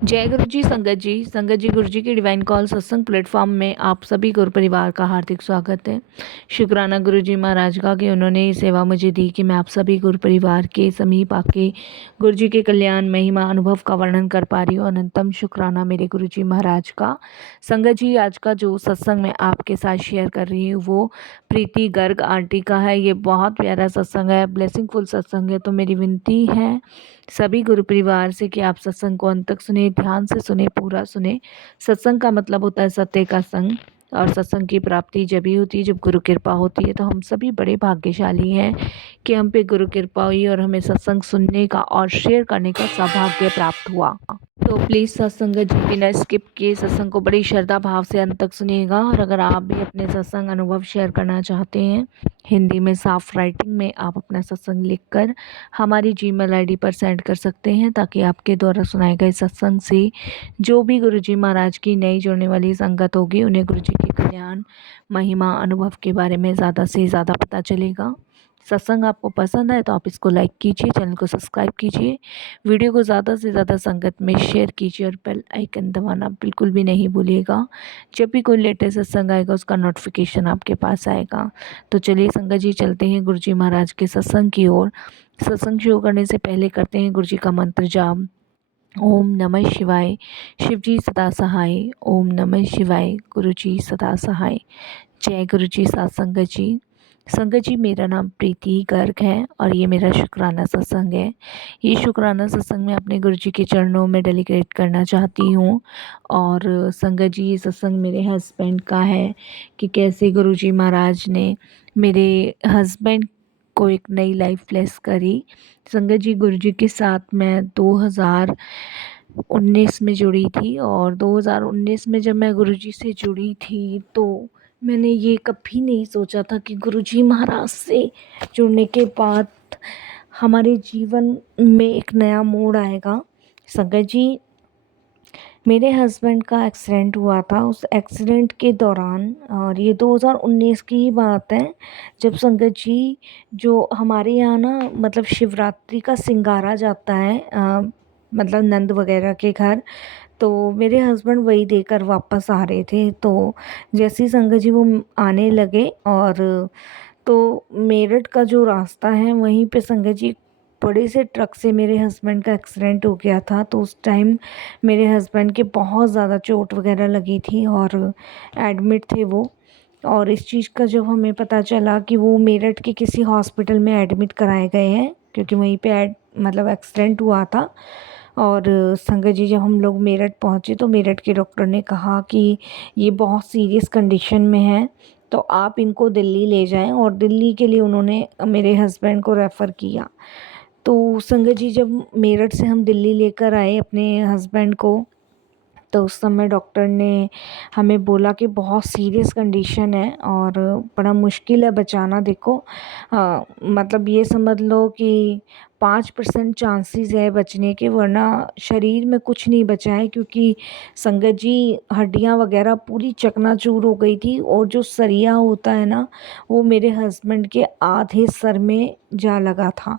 जय गुरु जी। संगत जी गुरु जी की डिवाइन कॉल सत्संग प्लेटफॉर्म में आप सभी गुरु परिवार का हार्दिक स्वागत है। शुक्राना गुरु जी महाराज का कि उन्होंने ये सेवा मुझे दी कि मैं आप सभी गुरु परिवार के समीप आके गुरु जी के कल्याण महिमा अनुभव का वर्णन कर पा रही हूँ। अनंतम शुक्राना मेरे गुरु जी महाराज का। संगत जी, आज का जो सत्संग मैं आपके साथ शेयर कर रही हूँ वो प्रीति गर्ग आंटी का है। ये बहुत प्यारा सत्संग है, ब्लेसिंगफुल सत्संग है। तो मेरी विनती है सभी गुरु परिवार से कि आप सत्संग को अंत तक सुने, ध्यान से सुने, पूरा सुने। सत्संग का मतलब होता है सत्य का संग, और सत्संग की प्राप्ति जब ही होती है जब गुरु कृपा होती है। तो हम सभी बड़े भाग्यशाली हैं कि हम पे गुरु कृपा हुई और हमें सत्संग सुनने का और शेयर करने का सौभाग्य प्राप्त हुआ। तो प्लीज़ सत्संग जी बिना स्किप किए सत्संग को बड़ी श्रद्धा भाव से अंत तक सुनिएगा। और अगर आप भी अपने सत्संग अनुभव शेयर करना चाहते हैं हिंदी में साफ राइटिंग में, आप अपना सत्संग लिखकर हमारी जीमेल आईडी पर सेंड कर सकते हैं, ताकि आपके द्वारा सुनाए गए सत्संग से जो भी गुरु जी महाराज की नई जुड़ने वाली संगत होगी उन्हें गुरु जी के कल्याण महिमा अनुभव के बारे में ज़्यादा से ज़्यादा पता चलेगा। सत्संग आपको पसंद आए तो आप इसको लाइक कीजिए, चैनल को सब्सक्राइब कीजिए, वीडियो को ज़्यादा से ज़्यादा संगत में शेयर कीजिए और बेल आइकन दबाना बिल्कुल भी नहीं भूलिएगा। जब भी कोई लेटेस्ट सत्संग आएगा उसका नोटिफिकेशन आपके पास आएगा। तो चलिए संगत जी, चलते हैं गुरु जी महाराज के सत्संग की ओर। सत्संग शुरू करने से पहले करते हैं गुरु जी का मंत्र जाप। ओम नमः शिवाय, शिव जी सदा सहाय। ओम नमः शिवाय, गुरु जी सदा सहाय। जय गुरु जी। साथ संगत जी। संगत जी, मेरा नाम प्रीति गर्ग है और ये मेरा शुक्राना सत्संग है। ये शुक्राना सत्संग मैं अपने गुरु जी के चरणों में डेलीकेट करना चाहती हूँ। और संगत जी, ये सत्संग मेरे हस्बैंड का है कि कैसे गुरु जी महाराज ने मेरे हस्बैंड को एक नई लाइफ ब्लेस करी। संगत जी, गुरु जी के साथ मैं 2019 में जुड़ी थी, और 2019 में जब मैं गुरु जी से जुड़ी थी तो मैंने ये कभी नहीं सोचा था कि गुरु जी महाराज से जुड़ने के बाद हमारे जीवन में एक नया मोड़ आएगा। संगत जी, मेरे हस्बैंड का एक्सीडेंट हुआ था। उस एक्सीडेंट के दौरान, और ये 2019 की ही बात है, जब संगत जी जो हमारे यहाँ ना मतलब शिवरात्रि का सिंगारा जाता है, मतलब नंद वगैरह के घर, तो मेरे हस्बैंड वही देकर वापस आ रहे थे। तो जैसे ही संगत जी वो आने लगे, और तो मेरठ का जो रास्ता है वहीं पे संगत जी बड़े से ट्रक से मेरे हस्बैंड का एक्सीडेंट हो गया था। तो उस टाइम मेरे हस्बैंड के बहुत ज़्यादा चोट वगैरह लगी थी और एडमिट थे वो। और इस चीज़ का जब हमें पता चला कि वो मेरठ के किसी हॉस्पिटल में एडमिट कराए गए हैं, क्योंकि वहीं पे मतलब एक्सीडेंट हुआ था। और संगत जी, जब हम लोग मेरठ पहुँचे तो मेरठ के डॉक्टर ने कहा कि ये बहुत सीरियस कंडीशन में है, तो आप इनको दिल्ली ले जाएं। और दिल्ली के लिए उन्होंने मेरे हस्बैंड को रेफ़र किया। तो संगत जी, जब मेरठ से हम दिल्ली लेकर आए अपने हस्बैंड को, तो उस समय डॉक्टर ने हमें बोला कि बहुत सीरियस कंडीशन है और बड़ा मुश्किल है बचाना। देखो, मतलब ये समझ लो कि 5% चांसेस है बचने के, वरना शरीर में कुछ नहीं बचा है। क्योंकि संगत जी, हड्डियां वगैरह पूरी चकनाचूर हो गई थी, और जो सरिया होता है ना, वो मेरे हस्बैंड के आधे सर में जा लगा था।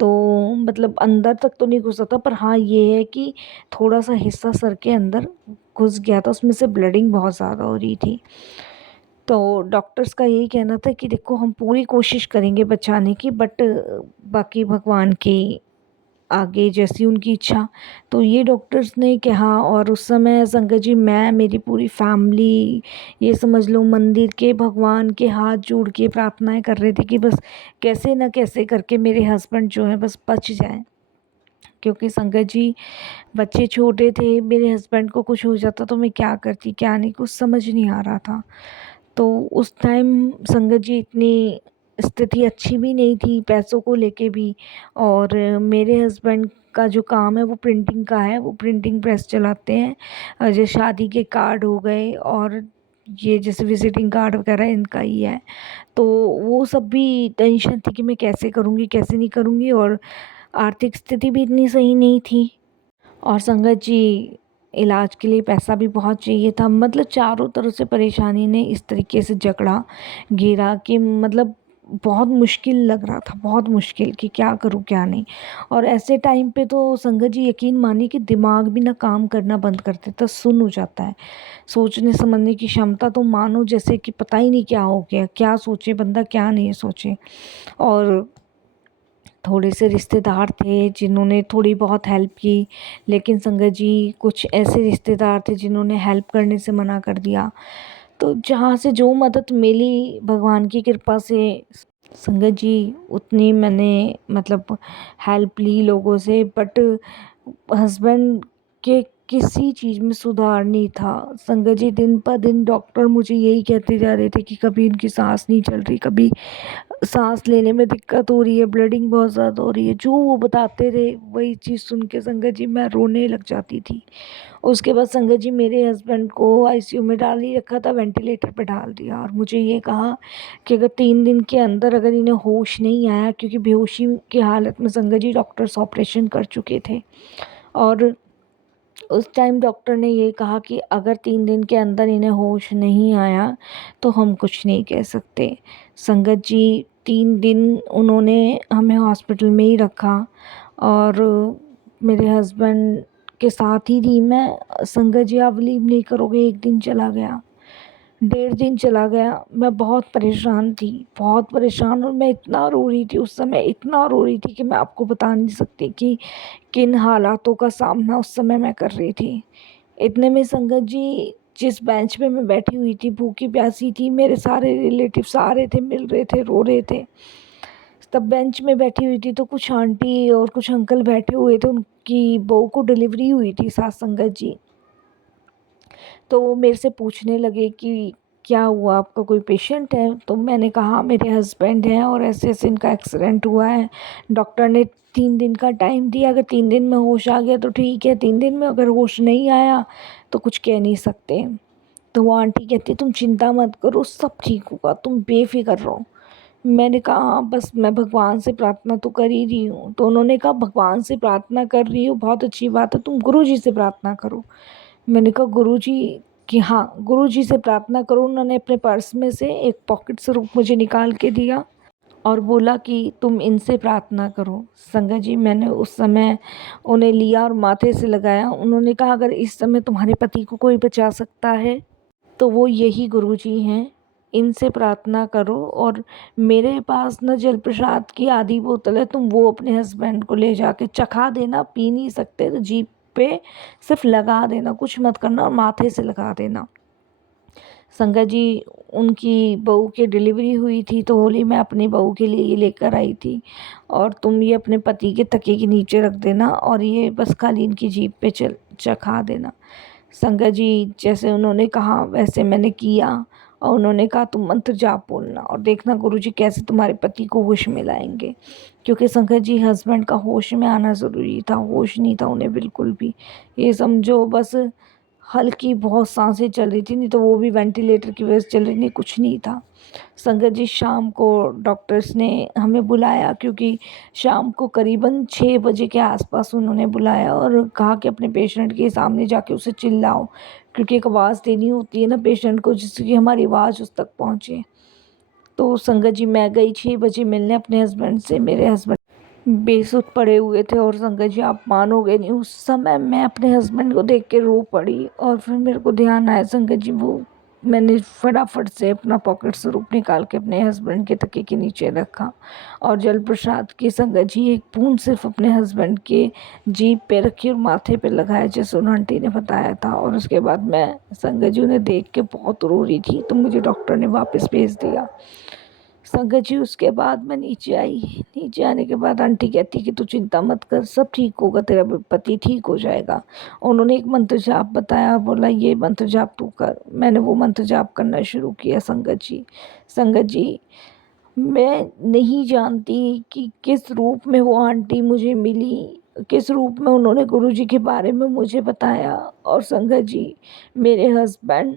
तो मतलब अंदर तक तो नहीं घुसा था, पर हाँ ये है कि थोड़ा सा हिस्सा सर के अंदर घुस गया था, उसमें से ब्लीडिंग बहुत ज़्यादा हो रही थी। तो डॉक्टर्स का यही कहना था कि देखो, हम पूरी कोशिश करेंगे बचाने की, बट बाकी भगवान की आगे जैसी उनकी इच्छा। तो ये डॉक्टर्स ने कहा। और उस समय संगत जी, मैं, मेरी पूरी फैमिली, ये समझ लो मंदिर के भगवान के हाथ जोड़ के प्रार्थनाएं कर रहे थे कि बस कैसे ना कैसे करके मेरे हस्बैंड जो है बस बच जाएं। क्योंकि संगत जी, बच्चे छोटे थे, मेरे हस्बैंड को कुछ हो जाता तो मैं क्या करती क्या नहीं, कुछ समझ नहीं आ रहा था। तो उस टाइम संगत जी इतनी स्थिति अच्छी भी नहीं थी पैसों को लेके भी। और मेरे हस्बैंड का जो काम है वो प्रिंटिंग का है, वो प्रिंटिंग प्रेस चलाते हैं। जैसे शादी के कार्ड हो गए, और ये जैसे विजिटिंग कार्ड वगैरह इनका ही है। तो वो सब भी टेंशन थी कि मैं कैसे करूँगी कैसे नहीं करूँगी, और आर्थिक स्थिति भी इतनी सही नहीं थी। और संगत जी, इलाज के लिए पैसा भी बहुत चाहिए था। मतलब चारों तरफ से परेशानी ने इस तरीके से जकड़ा घेरा कि मतलब बहुत मुश्किल लग रहा था, बहुत मुश्किल कि क्या करूँ क्या नहीं। और ऐसे टाइम पे तो संगत जी यकीन मानिए कि दिमाग भी ना काम करना बंद कर देता, सुन्न हो जाता है। सोचने समझने की क्षमता तो मानो जैसे कि पता ही नहीं क्या हो गया, क्या सोचे बंदा क्या नहीं सोचे। और थोड़े से रिश्तेदार थे जिन्होंने थोड़ी बहुत हेल्प की, लेकिन संगत जी कुछ ऐसे रिश्तेदार थे जिन्होंने हेल्प करने से मना कर दिया। तो जहाँ से जो मदद मिली भगवान की कृपा से संगत जी उतनी मैंने मतलब हेल्प ली लोगों से, बट हस्बैंड के किसी चीज़ में सुधार नहीं था। संगत जी दिन पर दिन डॉक्टर मुझे यही कहते जा रहे थे कि कभी इनकी सांस नहीं चल रही, कभी सांस लेने में दिक्कत हो रही है, ब्लीडिंग बहुत ज़्यादा हो रही है। जो वो बताते रहे वही चीज़ सुन के संगत जी मैं रोने लग जाती थी। उसके बाद संगत जी मेरे हस्बैंड को आईसीयू में डाल ही रखा था, वेंटिलेटर पे डाल दिया और मुझे ये कहा कि अगर 3 दिन के अंदर अगर इन्हें होश नहीं आया, क्योंकि बेहोशी की हालत में संगत जी डॉक्टर्स ऑपरेशन कर चुके थे। और उस टाइम डॉक्टर ने ये कहा कि अगर 3 दिन के अंदर इन्हें होश नहीं आया तो हम कुछ नहीं कह सकते। संगत जी 3 दिन उन्होंने हमें हॉस्पिटल में ही रखा और मेरे हस्बैंड के साथ ही थी मैं। संगत जी आप बिलीव नहीं करोगे, 1 दिन चला गया, 1.5 दिन चला गया। मैं बहुत परेशान थी, बहुत परेशान, और मैं इतना रो रही थी उस समय, इतना रो रही थी कि मैं आपको बता नहीं सकती कि किन हालातों का सामना उस समय मैं कर रही थी। इतने में संगत जी जिस बेंच पे मैं बैठी हुई थी भूखी प्यासी थी, मेरे सारे रिलेटिव्स आ रहे थे, मिल रहे थे, रो रहे थे। तब बेंच में बैठी हुई थी तो कुछ आंटी और कुछ अंकल बैठे हुए थे, उनकी बहू को डिलीवरी हुई थी सास संगत जी। तो वो मेरे से पूछने लगे कि क्या हुआ, आपका कोई पेशेंट है? तो मैंने कहा मेरे हस्बैंड हैं और ऐसे ऐसे इनका एक्सीडेंट हुआ है। डॉक्टर ने 3 दिन का टाइम दिया, अगर 3 दिन में होश आ गया तो ठीक है, 3 दिन में अगर होश नहीं आया तो कुछ कह नहीं सकते। तो वो आंटी कहती तुम चिंता मत करो, सब ठीक होगा, तुम बेफिक्र रहो। मैंने कहा हाँ बस मैं भगवान से प्रार्थना तो कर ही रही हूँ। तो उन्होंने कहा भगवान से प्रार्थना कर रही हो, बहुत अच्छी बात है, तुम गुरु जी से प्रार्थना करो। मैंने कहा गुरुजी कि हाँ गुरुजी से प्रार्थना करो। उन्होंने अपने पर्स में से एक पॉकेट स्वरूप मुझे निकाल के दिया और बोला कि तुम इनसे प्रार्थना करो। संगत जी मैंने उस समय उन्हें लिया और माथे से लगाया। उन्होंने कहा अगर इस समय तुम्हारे पति को कोई बचा सकता है तो वो यही गुरुजी हैं, इनसे प्रार्थना करो। और मेरे पास न जल प्रसाद की आधी बोतल है, तुम वो अपने हस्बैंड को ले जाके चखा देना, पी नहीं सकते तो जीभ पे सिर्फ लगा देना, कुछ मत करना और माथे से लगा देना। संगत जी उनकी बहू की डिलीवरी हुई थी तो बोली मैं अपनी बहू के लिए ये लेकर आई थी और तुम ये अपने पति के तकिए के नीचे रख देना और ये बस खाली इनकी जीभ पे चखा देना। संगत जी जैसे उन्होंने कहा वैसे मैंने किया और उन्होंने कहा तुम मंत्र जाप बोलना और देखना गुरुजी कैसे तुम्हारे पति को होश में लाएंगे। क्योंकि संगत जी हस्बैंड का होश में आना ज़रूरी था, होश नहीं था उन्हें बिल्कुल भी। ये समझो बस हल्की बहुत सांसें चल रही थी, नहीं तो वो भी वेंटिलेटर की वजह से चल रही, नहीं कुछ नहीं था। संगत जी शाम को डॉक्टर्स ने हमें बुलाया, क्योंकि शाम को करीबन 6 बजे के आसपास उन्होंने बुलाया और कहा कि अपने पेशेंट के सामने जाके उसे चिल्लाओ, क्योंकि एक आवाज़ देनी होती है ना पेशेंट को जिससे कि हमारी आवाज़ उस तक पहुँचे। तो संगत जी मैं गई 6 बजे मिलने अपने हस्बैंड से। मेरे हस्बैंड बेसुध पड़े हुए थे और संगत जी आप मानोगे नहीं उस समय मैं अपने हस्बैंड को देख के रो पड़ी। और फिर मेरे को ध्यान आया संगत जी वो मैंने फटाफट से अपना पॉकेट स्वरूप निकाल के अपने हस्बैंड के तकिए के नीचे रखा और जल प्रसाद की संगत जी एक बूंद सिर्फ अपने हस्बैंड के जीभ पे रखी और माथे पे लगाया जैसे उन आंटी ने बताया था। और उसके बाद मैं संगत जी उन्हें देख के बहुत रो रही थी तो मुझे डॉक्टर ने वापस भेज दिया। संगत जी उसके बाद मैं नीचे आई। नीचे आने के बाद आंटी कहती कि तू चिंता मत कर, सब ठीक होगा, तेरा पति ठीक हो जाएगा। उन्होंने एक मंत्र जाप बताया, बोला ये मंत्र जाप तू कर। मैंने वो मंत्र जाप करना शुरू किया। संगत जी मैं नहीं जानती कि किस रूप में वो आंटी मुझे मिली, किस रूप में उन्होंने गुरुजी के बारे में मुझे बताया। और संगत जी मेरे हस्बैंड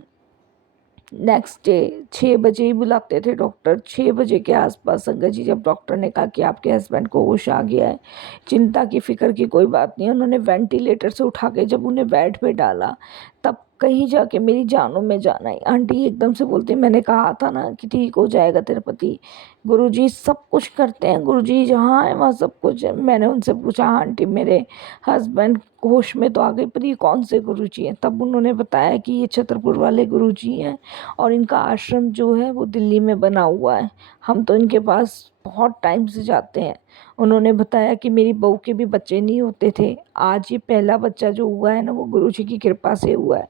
नेक्स्ट डे 6 बजे ही बुलाते थे डॉक्टर। 6 बजे के आसपास संगत जी जब डॉक्टर ने कहा कि आपके हस्बैंड को होश आ गया है, चिंता की फ़िक्र की कोई बात नहीं, उन्होंने वेंटिलेटर से उठा के जब उन्हें बेड पे डाला तब कहीं जाके मेरी जानों में जान आई। आंटी एकदम से बोलती, मैंने कहा था ना कि ठीक हो जाएगा तेरा पति, गुरुजी सब कुछ करते हैं, गुरुजी जहाँ है वहाँ सब कुछ है। मैंने उनसे पूछा, हाँ आंटी मेरे हस्बैंड होश में तो आ गए, पर ये कौन से गुरुजी हैं? तब उन्होंने बताया कि ये छतरपुर वाले गुरुजी हैं और इनका आश्रम जो है वो दिल्ली में बना हुआ है, हम तो इनके पास बहुत टाइम से जाते हैं। उन्होंने बताया कि मेरी बहू के भी बच्चे नहीं होते थे, आज ये पहला बच्चा जो हुआ है ना वो गुरुजी की कृपा से हुआ है।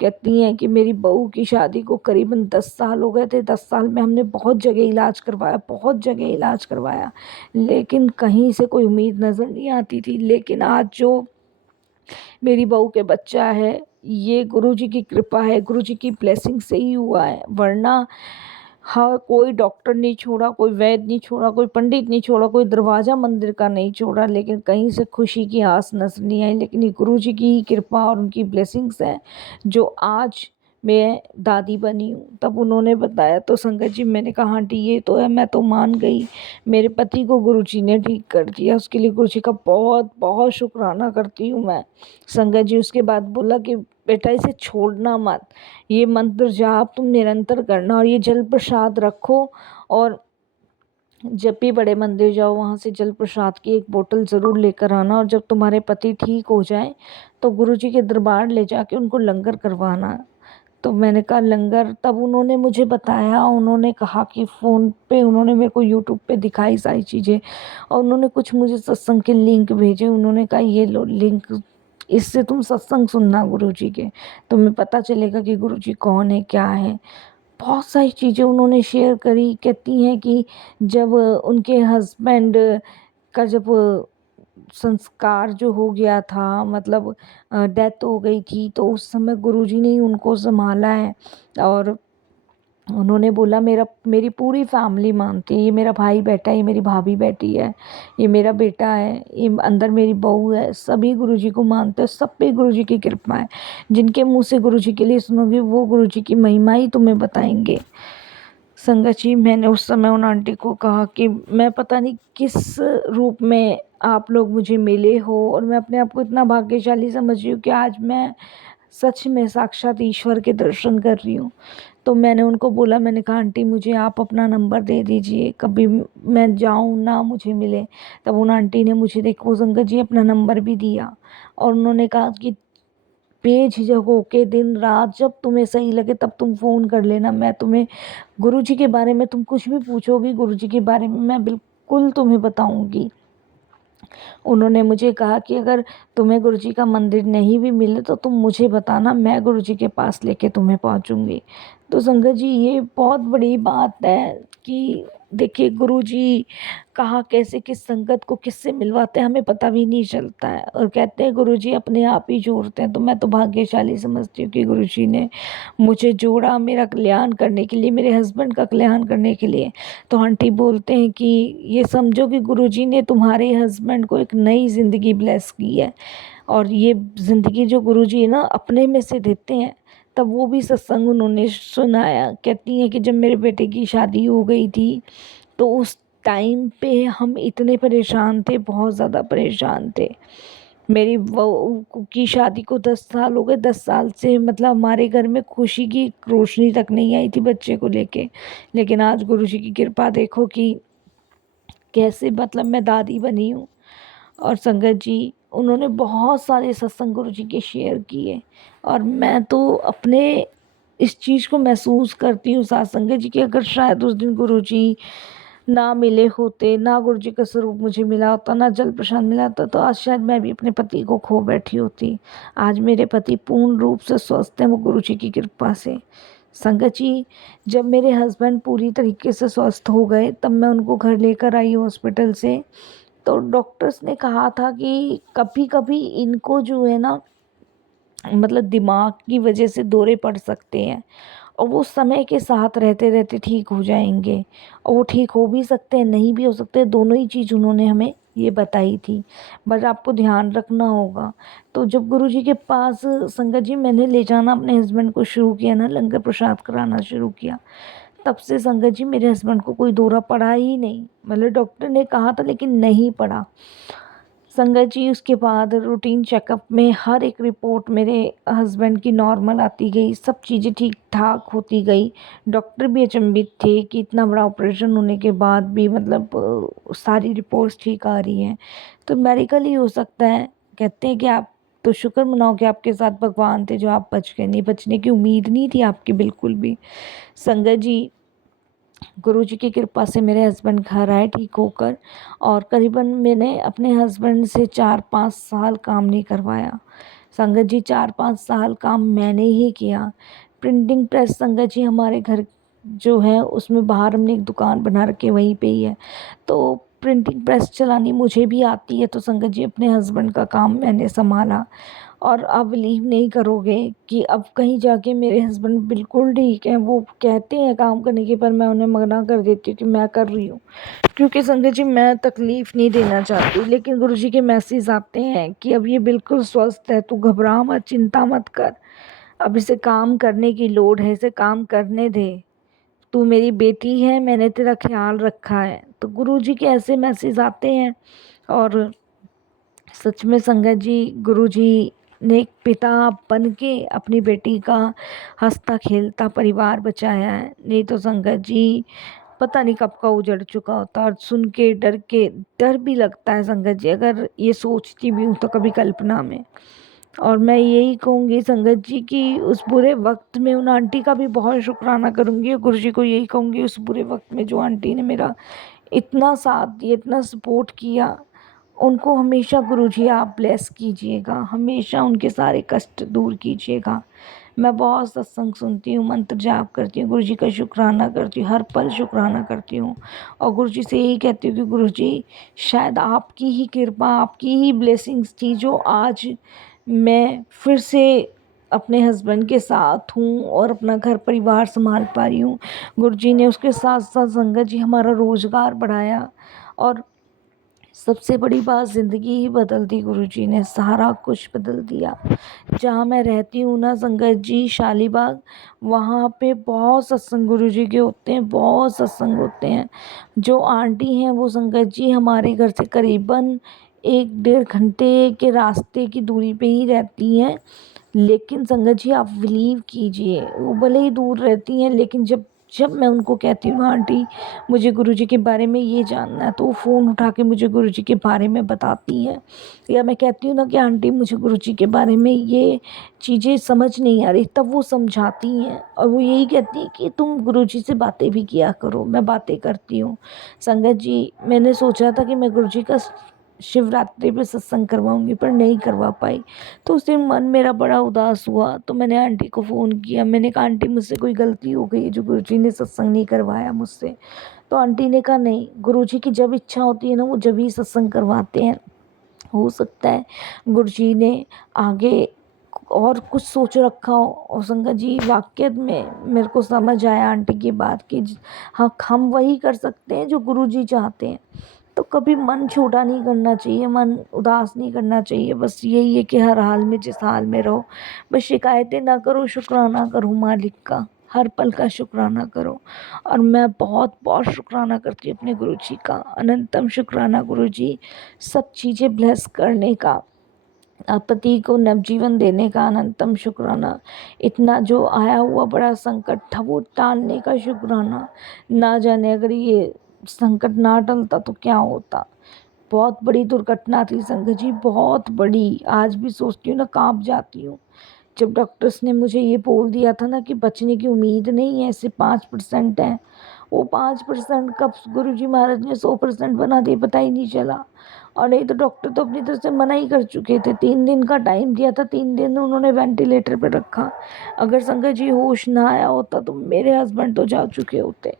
कहती हैं कि मेरी बहू की शादी को करीबन 10 साल हो गए थे। 10 साल में हमने बहुत जगह इलाज करवाया, बहुत जगह इलाज करवाया, लेकिन कहीं से कोई उम्मीद नज़र नहीं आती थी। लेकिन आज जो मेरी बहू के बच्चा है, ये गुरुजी की कृपा है, गुरुजी की ब्लेसिंग से ही हुआ है। वरना हाँ, कोई डॉक्टर नहीं छोड़ा, कोई वैद्य नहीं छोड़ा, कोई पंडित नहीं छोड़ा, कोई दरवाज़ा मंदिर का नहीं छोड़ा, लेकिन कहीं से खुशी की आस नज़र नहीं आई। लेकिन ये गुरुजी की कृपा और उनकी ब्लेसिंग्स हैं जो आज मैं दादी बनी हूँ। तब उन्होंने बताया तो संगत जी, मैंने कहा आंटी ये तो है, मैं तो मान गई, मेरे पति को गुरुजी ने ठीक कर दिया, उसके लिए गुरुजी का बहुत बहुत शुक्राना करती हूँ मैं। संगत जी उसके बाद बोला कि बेटा इसे छोड़ना मत, ये मंत्र जाप तुम निरंतर करना और ये जल प्रसाद रखो, और जब भी बड़े मंदिर जाओ वहाँ से जल प्रसाद की एक बोतल ज़रूर लेकर आना, और जब तुम्हारे पति ठीक हो जाए तो गुरुजी के दरबार ले जाके उनको लंगर करवाना। तो मैंने कहा लंगर? तब उन्होंने मुझे बताया, उन्होंने कहा कि फ़ोन पे उन्होंने मेरे को यूट्यूब पे दिखाई सारी चीज़ें, और उन्होंने कुछ मुझे सत्संग के लिंक भेजे। उन्होंने कहा ये लो लिंक, इससे तुम सत्संग सुनना गुरुजी के, तुम्हें पता चलेगा कि गुरुजी कौन है क्या है। बहुत सारी चीज़ें उन्होंने शेयर करी। कहती हैं कि जब उनके हस्बैंड का जब संस्कार जो हो गया था, मतलब डेथ हो गई थी, तो उस समय गुरुजी ने ही उनको संभाला है। और उन्होंने बोला मेरी पूरी फैमिली मानती है, ये मेरा भाई बैठा है, ये मेरी भाभी बैठी है, ये मेरा बेटा है, ये अंदर मेरी बहू है, सभी गुरुजी को मानते हैं, सब पे गुरुजी की कृपा है। जिनके मुंह से गुरुजी के लिए सुनोगे वो गुरुजी की महिमा ही तुम्हें बताएंगे। संगत जी मैंने उस समय उन आंटी को कहा कि मैं पता नहीं किस रूप में आप लोग मुझे मिले हो, और मैं अपने आप को इतना भाग्यशाली समझ रही हूँ कि आज मैं सच में साक्षात ईश्वर के दर्शन कर रही हूँ। तो मैंने उनको बोला, मैंने कहा आंटी मुझे आप अपना नंबर दे दीजिए, कभी मैं जाऊँ ना मुझे मिले। तब उन आंटी ने मुझे देखो संगत जी अपना नंबर भी दिया, और उन्होंने कहा कि बेझिझक होके दिन रात जब तुम्हें सही लगे तब तुम फ़ोन कर लेना, मैं तुम्हें गुरुजी के बारे में, तुम कुछ भी पूछोगी गुरुजी के बारे में मैं बिल्कुल तुम्हें बताऊंगी। उन्होंने मुझे कहा कि अगर तुम्हें गुरुजी का मंदिर नहीं भी मिले तो तुम मुझे बताना, मैं गुरुजी के पास लेके तुम्हें पहुंचूंगी। तो संगत जी ये बहुत बड़ी बात है कि देखिए गुरुजी कहाँ कैसे किस संगत को किससे मिलवाते हैं हमें पता भी नहीं चलता है, और कहते हैं गुरुजी अपने आप ही जोड़ते हैं। तो मैं तो भाग्यशाली समझती हूँ कि गुरुजी ने मुझे जोड़ा मेरा कल्याण करने के लिए, मेरे हस्बैंड का कल्याण करने के लिए। तो आंटी बोलते हैं कि ये समझो कि गुरुजी ने तुम्हारे हस्बैंड को एक नई ज़िंदगी ब्लेस की है, और ये ज़िंदगी जो गुरुजी ना अपने में से देते हैं। तब वो भी सत्संग उन्होंने सुनाया। कहती हैं कि जब मेरे बेटे की शादी हो गई थी तो उस टाइम पे हम इतने परेशान थे, बहुत ज़्यादा परेशान थे। मेरी बहू की शादी को 10 साल हो गए, 10 साल से मतलब हमारे घर में खुशी की रोशनी तक नहीं आई थी बच्चे को लेके। लेकिन आज गुरुजी की कृपा देखो कि कैसे मतलब मैं दादी बनी हूँ। और संगत जी उन्होंने बहुत सारे सत्संग गुरुजी के शेयर किए, और मैं तो अपने इस चीज़ को महसूस करती हूँ साथ संगत जी कि अगर शायद उस दिन गुरुजी ना मिले होते, ना गुरुजी का स्वरूप मुझे मिला होता, ना जल प्रसाद मिला होता, तो आज शायद मैं भी अपने पति को खो बैठी होती। आज मेरे पति पूर्ण रूप से स्वस्थ हैं, वो गुरुजी की कृपा से। संगत जी जब मेरे हस्बैंड पूरी तरीके से स्वस्थ हो गए तब मैं उनको घर लेकर आई हॉस्पिटल से। तो डॉक्टर्स ने कहा था कि कभी कभी इनको जो है ना मतलब दिमाग की वजह से दौरे पड़ सकते हैं, और वो समय के साथ रहते रहते ठीक हो जाएंगे, और वो ठीक हो भी सकते हैं नहीं भी हो सकते, दोनों ही चीज़ उन्होंने हमें ये बताई थी। बस आपको ध्यान रखना होगा। तो जब गुरुजी के पास संगत जी मैंने ले जाना अपने हस्बैंड को शुरू किया ना, लंगर प्रसाद कराना शुरू किया, तब से संगत जी मेरे हस्बैंड को कोई दौरा पड़ा ही नहीं। मतलब डॉक्टर ने कहा था लेकिन नहीं पड़ा। संगत जी उसके बाद रूटीन चेकअप में हर एक रिपोर्ट मेरे हस्बैंड की नॉर्मल आती गई, सब चीज़ें ठीक ठाक होती गई। डॉक्टर भी अचंभित थे कि इतना बड़ा ऑपरेशन होने के बाद भी मतलब सारी रिपोर्ट्स ठीक आ रही हैं, तो मेडिकल ही हो सकता है। कहते हैं कि आप तो शुक्र मनाओ कि आपके साथ भगवान थे जो आप बच गए, नहीं बचने की उम्मीद नहीं थी आपकी बिल्कुल भी। संगत जी गुरुजी की कृपा से मेरे हस्बैंड घर आए ठीक होकर, और करीबन मैंने अपने हस्बैंड से 4-5 साल काम नहीं करवाया। संगत जी 4-5 साल काम मैंने ही किया। प्रिंटिंग प्रेस संगत जी हमारे घर जो है उसमें बाहर हमने एक दुकान बना रखी है, वहीं पे ही है, तो प्रिंटिंग प्रेस चलानी मुझे भी आती है। तो संगत जी अपने हस्बैंड का काम मैंने संभाला, और आप बिलीव नहीं करोगे कि अब कहीं जाके मेरे हस्बैंड बिल्कुल ठीक है। वो कहते हैं काम करने की, पर मैं उन्हें मना कर देती हूँ कि मैं कर रही हूँ, क्योंकि संगत जी मैं तकलीफ़ नहीं देना चाहती। लेकिन गुरुजी के मैसेज आते हैं कि अब ये बिल्कुल स्वस्थ है, तू घबरा मत, चिंता मत कर, अब इसे काम करने की लोड है, इसे काम करने दे, तू मेरी बेटी है, मैंने तेरा ख्याल रखा है। तो गुरुजी के ऐसे मैसेज आते हैं, और सच में संगत जी गुरुजी ने एक पिता बन के अपनी बेटी का हंसता खेलता परिवार बचाया है। नहीं तो संगत जी पता नहीं कब का उजड़ चुका होता। और सुन के डर भी लगता है संगत जी, अगर ये सोचती भी हूँ तो कभी कल्पना में। और मैं यही कहूँगी संगत जी कि उस बुरे वक्त में उन आंटी का भी बहुत शुक्राना करूँगी, और गुरुजी को यही कहूँगी उस बुरे वक्त में जो आंटी ने मेरा इतना साथ दिया, इतना सपोर्ट किया, उनको हमेशा गुरुजी आप ब्लेस कीजिएगा, हमेशा उनके सारे कष्ट दूर कीजिएगा। मैं बहुत सत्संग सुनती हूँ, मंत्र जाप करती हूँ, गुरुजी का शुक्राना करती हूँ, हर पल शुक्राना करती हूँ, और गुरुजी से यही कहती हूँ कि गुरुजी शायद आपकी ही कृपा, आपकी ही ब्लेसिंग्स थी जो आज मैं फिर से अपने हस्बैंड के साथ हूँ और अपना घर परिवार संभाल पा रही हूँ। गुरुजी ने उसके साथ साथ संगत जी हमारा रोज़गार बढ़ाया, और सबसे बड़ी बात ज़िंदगी ही बदल दी। गुरुजी ने सारा कुछ बदल दिया। जहाँ मैं रहती हूँ ना संगत जी, शालीबाग, वहाँ पे बहुत सत्संग गुरुजी के होते हैं, बहुत सत्संग होते हैं। जो आंटी हैं वो संगत जी हमारे घर से करीबन 1-1.5 घंटे के रास्ते की दूरी पे ही रहती हैं। लेकिन संगत जी आप बिलीव कीजिए, वो भले ही दूर रहती हैं, लेकिन जब जब मैं उनको कहती हूँ आंटी मुझे गुरुजी के बारे में ये जानना है, तो वो फ़ोन उठा के मुझे गुरुजी के बारे में बताती हैं। या मैं कहती हूँ ना कि आंटी मुझे गुरुजी के बारे में ये चीज़ें समझ नहीं आ रही, तब वो समझाती हैं, और वो यही कहती हैं कि तुम गुरुजी से बातें भी किया करो। मैं बातें करती हूँ। संगत जी मैंने सोचा था कि मैं गुरुजी का शिवरात्रि पे सत्संग करवाऊंगी, पर नहीं करवा पाई। तो उस दिन मन मेरा बड़ा उदास हुआ, तो मैंने आंटी को फ़ोन किया। मैंने कहा आंटी मुझसे कोई गलती हो गई है जो गुरुजी ने सत्संग नहीं करवाया मुझसे। तो आंटी ने कहा नहीं, गुरुजी की जब इच्छा होती है ना वो जब ही सत्संग करवाते हैं। हो सकता है गुरुजी ने आगे और कुछ सोच रखा हो। और संगत जी वाक़ई में मेरे को समझ आया आंटी की बात कि हाँ हम वही कर सकते हैं जो गुरुजी चाहते हैं। तो कभी मन छोटा नहीं करना चाहिए, मन उदास नहीं करना चाहिए। बस यही है कि हर हाल में जिस हाल में रहो, बस शिकायतें ना करो, शुक्राना करो मालिक का, हर पल का शुक्राना करो। और मैं बहुत बहुत शुक्राना करती हूँ अपने गुरुजी का, अनंतम शुक्राना गुरुजी, सब चीज़ें ब्लेस करने का, पति को नवजीवन देने का अनंतम शुक्राना, इतना जो आया हुआ बड़ा संकट था वो टालने का शुक्राना। ना जाने अगर ये संकट ना टलता तो क्या होता। बहुत बड़ी दुर्घटना थी संगत जी, बहुत बड़ी। आज भी सोचती हूँ ना कांप जाती हूँ। जब डॉक्टर्स ने मुझे ये बोल दिया था ना कि बचने की उम्मीद नहीं है, सिर्फ 5% है, वो 5% कब गुरुजी महाराज ने 100% बना दिए पता ही नहीं चला। और नहीं तो डॉक्टर तो अपनी तरफ से मना ही कर चुके थे। 3 दिन का टाइम दिया था, 3 दिन उन्होंने वेंटिलेटर पर रखा। अगर संगत जी होश ना आया होता तो मेरे हस्बैंड तो जा चुके होते।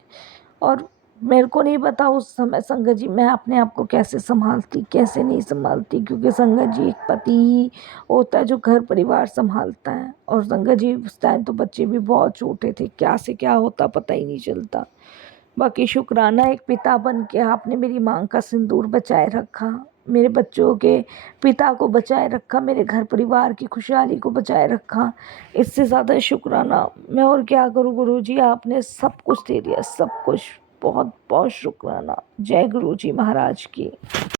और मेरे को नहीं पता उस समय संगत जी मैं अपने आप को कैसे संभालती, कैसे नहीं संभालती, क्योंकि संगत जी एक पति ही होता है जो घर परिवार संभालता है। और संगत जी उस टाइम तो बच्चे भी बहुत छोटे थे, क्या से क्या होता पता ही नहीं चलता। बाकी शुक्राना एक पिता बन के आपने मेरी मांग का सिंदूर बचाए रखा, मेरे बच्चों के पिता को बचाए रखा, मेरे घर परिवार की खुशहाली को बचाए रखा। इससे ज़्यादा शुक्राना मैं और क्या करूँ गुरुजी, आपने सब कुछ दे दिया, सब कुछ। बहुत बहुत शुक्राना। जय गुरुजी महाराज की।